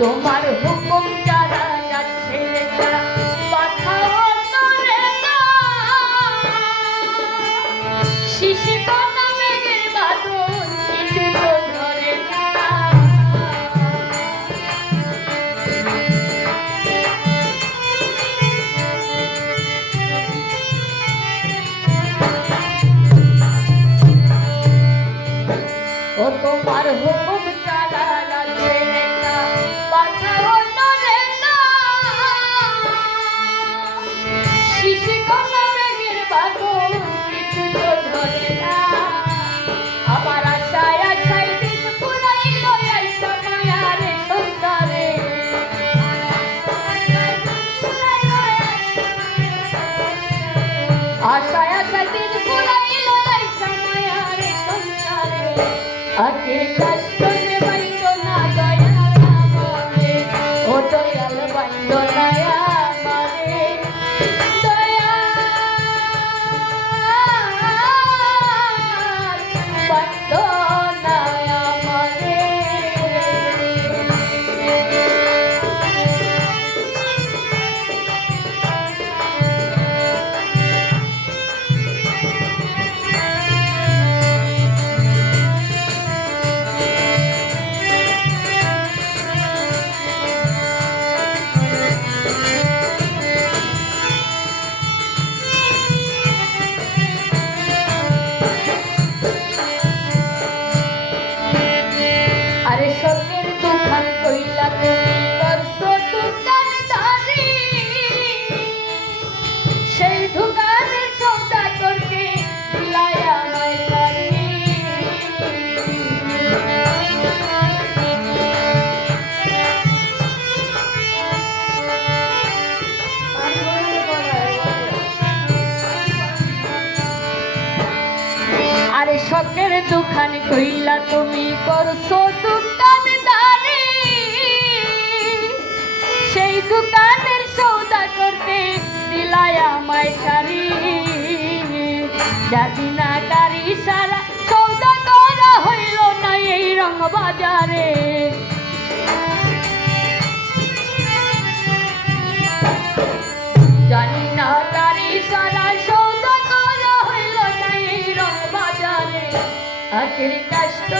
তোমার হুকুম যারা যাচ্ছে পাঠাও তোরে না শিশি কানা মেঘের বাদল কিছু তো ধরে না ও তোমার হুকুম যারা যাচ্ছে পাঠাও তোরে না শিশি কানা মেঘের বাদল কিছু তো ধরে না আমার আশায় আশায় দিন পুরাইল এই সময়ারে সংসারে আশায় আশায় দিন পুরাইল এই সময়ারে সংসারে আকে কষ্ট নে বাইত না দয়া আমারে ও দয়াল বাইত না আমারে দয়া বাইত না আমারে আরে স্বর্গের দোকান কইলা তুমি করছো দোকানদারি সেই দোকানের সৌদা করতে দিলাই আমায় ছাড়ি আরে শখের দোকান কইলা তুমি করছো দোকানদারি সেই দোকানের সৌদা করতে দিলাই আমায় ছাড়ি যাবি না গাড়ি সারা সৌদা করা হইল না এই রং বাজারে জানি না গাড়ি সারা সৌদা করা হইল না এই রং বাজারে আখের কষ্ট